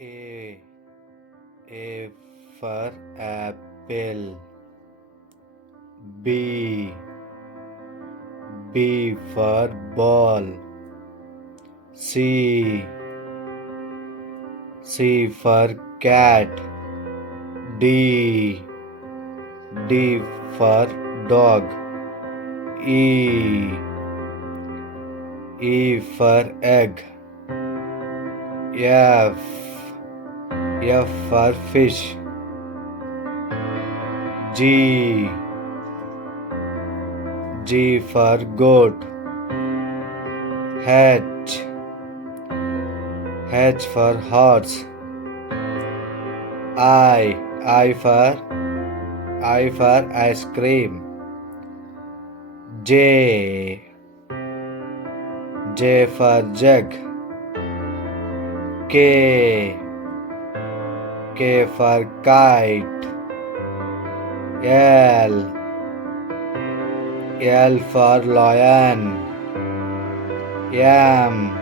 A. A for apple. B. B for ball. C. C for cat. D. D for dog. E. E for egg. F. F for fish. G. G for goat. H. H for horse. I for ice cream. J. J for jug. K. K for kite. L. L for lion. M.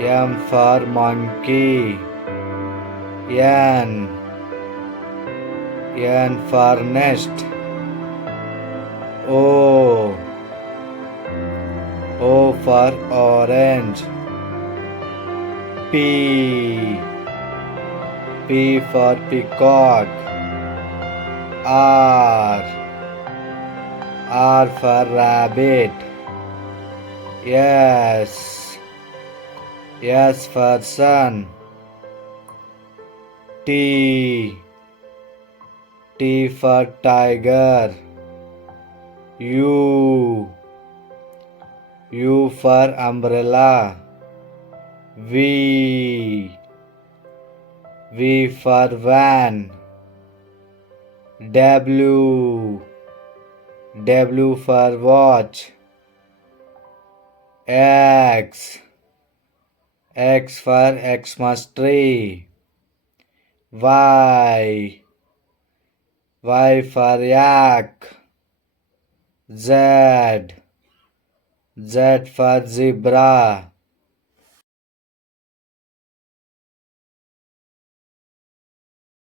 M for monkey. N. N for nest. O. O for orange. P. P for peacock. R. R for rabbit. S. S for sun. T. T for tiger. U. U for umbrella. V. V for van. W. W for watch. X. X for Xmas tree. Y. Y for yak. Z. Z for zebra.